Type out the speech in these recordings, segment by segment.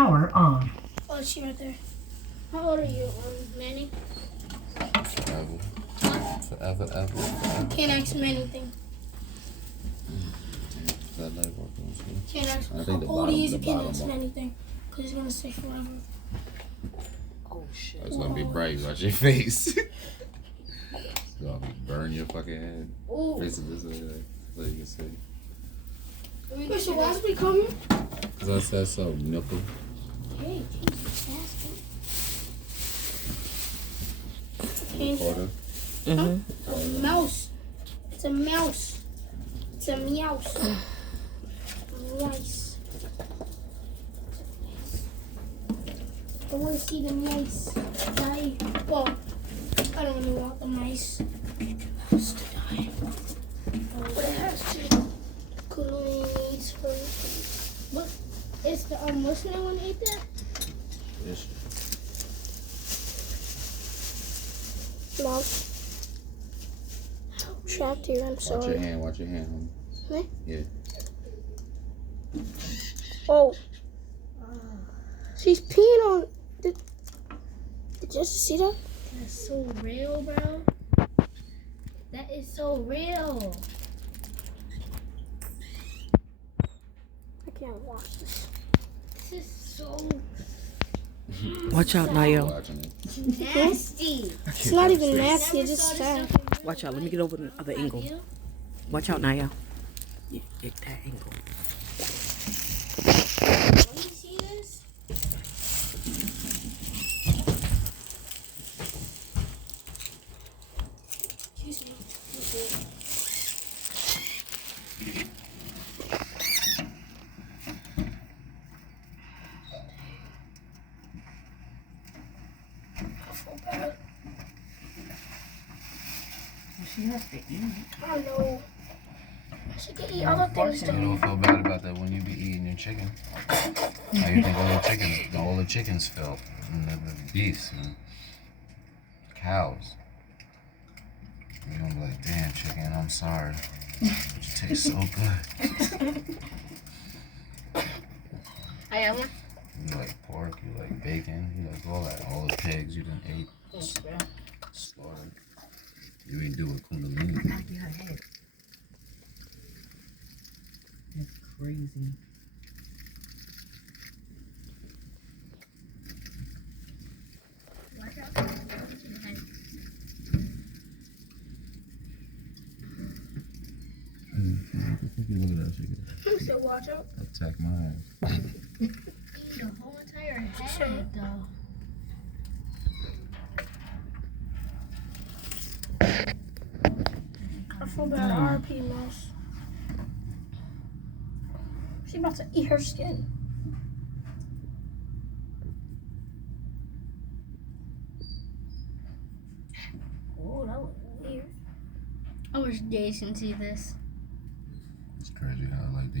power on. Oh, she right there. How old are you, Manny? Forever. Can't ask him anything. Can't ask him how old he is. You can't ask him anything. Because he's going to say forever. Oh, shit. It's gonna be bright. Watch your face. It's gonna burn your fucking head. Oh. Face it this way, so you can see. Wait, so why's we coming? Cause I said so, nickel. Hey, Jesus, Recorder. A mouse. It's a mouse. It's a mouse. Mice. I want to see the mice die. Well, I don't really want the mice to die. But it has to. Kundalini needs for. What? It's the what's the one ate that? Yes. Mouse. Trapped here. I'm sorry. Watch your hand. Me? Yeah. Oh. She's peeing on. Did you just see that? That's so real, bro. That is so real. I can't watch this. This is so Watch out, Naya. nasty. It's not even nasty. It's just sad. Watch out. Let me get over the other angle. Watch out, Naya. Yeah, get that angle. Let me see this. Excuse me. I feel bad. She has to eat. I know. She can eat other things You too. don't feel bad about that when you be eating your chicken. How you think all the chickens felt? And the beasts and cows. You're gonna be like, damn chicken, I'm sorry. But you taste so good. I am one. You like pork, you like bacon, you like all the pigs you done ate, slaughtered. You ain't do it Kundalini. That's crazy. Look at that chicken. So watch out. Attack mine. Eat the whole entire head, though. I feel bad. RP mouse. She's about to eat her skin. Oh, that was weird. I wish Jason see this. It's crazy how like they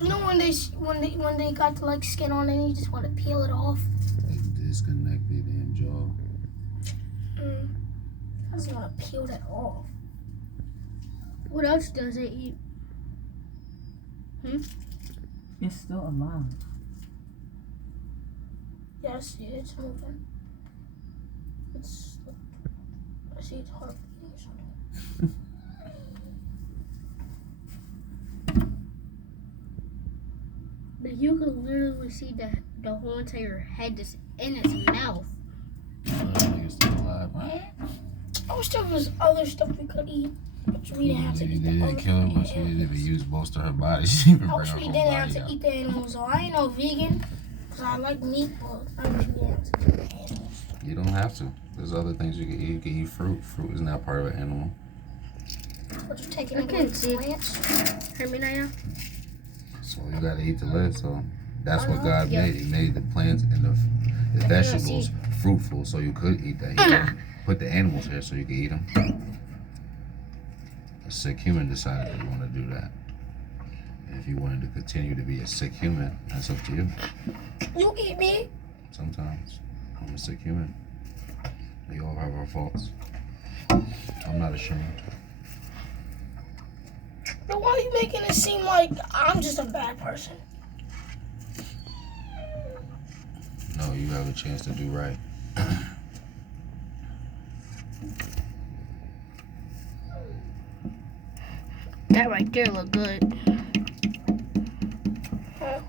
You know when they got the like skin on and you just want to peel it off. disconnect their damn jaw. I just want to peel that off. What else does it eat? It's still alive. Yeah, I see it. It's moving. I see its heart beating or something. But you could literally see the whole entire head just in its mouth. Niggas still alive. I wish there was other stuff we could eat. But we didn't have to They eat the didn't other kill her, but she didn't even use most of her body. She didn't even I bring wish her we whole didn't have body to out. eat the animals. So I ain't no vegan, because I like meat, but I wish we didn't have to eat the animals. You don't have to. There's other things you can eat. You can eat fruit. Fruit is not part of an animal. But you're taking I it can't with see. plants. Hear me now? So you gotta eat to live. So that's what Uh-huh. God Yeah. made. He made the plants and the vegetables fruitful, so you could eat that. He didn't put the animals here so you could eat them. A sick human decided they want to do that. And if you wanted to continue to be a sick human, that's up to you. You eat me? Sometimes I'm a sick human. We all have our faults. I'm not ashamed. But why are you making it seem like I'm just a bad person? No, you have a chance to do right. That right there look good. I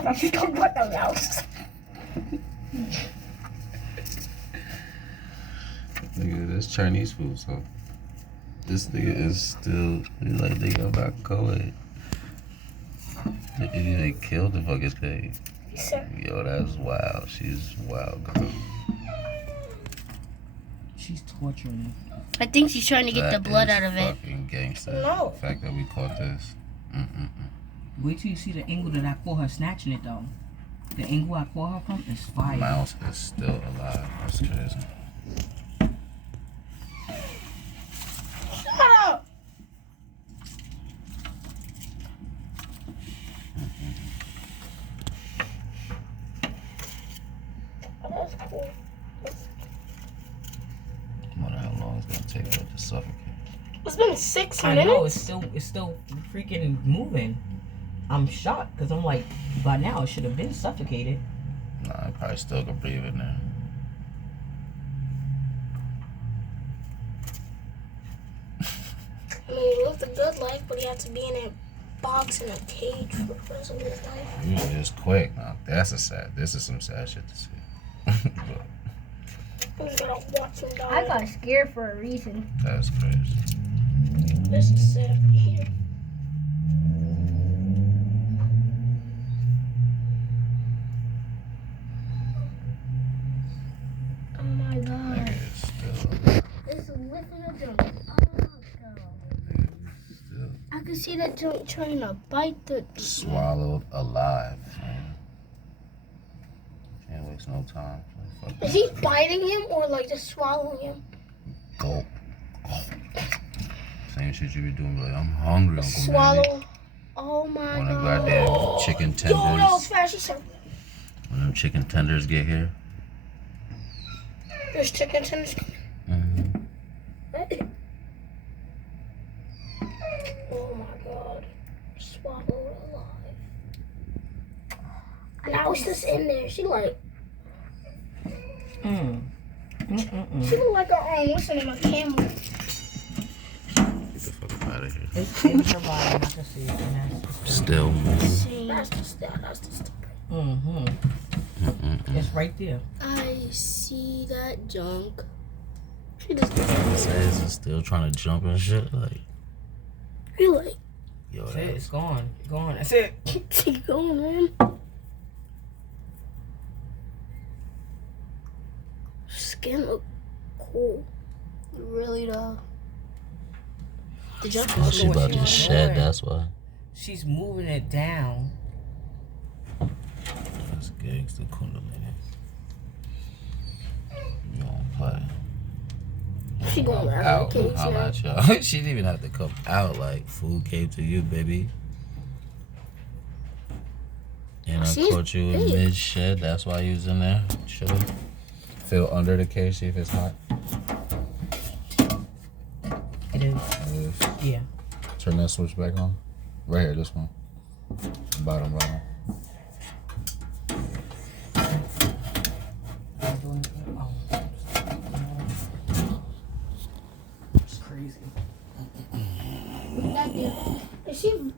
thought you talking about the mouse. Nigga, that's Chinese food, so this nigga is still he's like nigga I'm not going. They killed the fucking thing. Yo, that's wild. She's wild, girl. She's torturing I think she's trying to get the That blood is out of it. Fucking gangster. No. The fact that we caught this. it. Wait till you see the angle that I caught her snatching it though. The angle I caught her from is fire. Mouse is still alive. That's crazy. Shut up. That's cool. I wonder how long it's gonna take for it to suffocate. It's been 6 I minutes. know it's still freaking moving. I'm shocked because I'm like, by now it should have been suffocated. Nah, I probably still can breathe in there. I mean, he lived a good life, but he had to be in a box in a cage for the rest of his life. Usually it's quick. Now that's a sad. This is some sad shit to see. But I'm just gonna watch him die. I got scared for a reason. that's crazy. This is sad here. Oh my god. Nigga is still. It's lifting a junk. Oh god. Nigga is still I can see that junk trying to bite the. swallowed alive. Man. Can't waste no time. Fuck Is he biting him or like just swallowing him? Gulp. Gulp. Same shit you be doing. Like I'm hungry. Uncle Swallow. Manny. Oh my When the god. goddamn chicken Yo, that was tenders. fast as hell. When them chicken tenders get here. There's chicken tenders. Mm-hmm. Oh my god. Swallowed alive. Now it's just in there. She like, she look like what's the name of camel? Get the fuck out of here. It's in her body. I can see it. And that's Still moving. See, That's just It's right there. I see that junk. She just Says it's still trying to jump and shit. Like, you like yo, That's it. that It's gone. Gone. That's it. keep going, man. Skin look cool. Really though. The jump oh, is she about to going. shed. That's why. She's moving it down. That's gangsta Kundalini. You don't play. She going I'm out out. of the cage How now. about y'all? She didn't even have to come out. Like, food came to you, baby. And I She's caught you in big. mid-shed. That's why you was in there. Chilling. Feel under the cage, see if it's hot. It is. Yeah. Turn that switch back on. Right here, this one. Bottom. It's crazy. That dude. Is she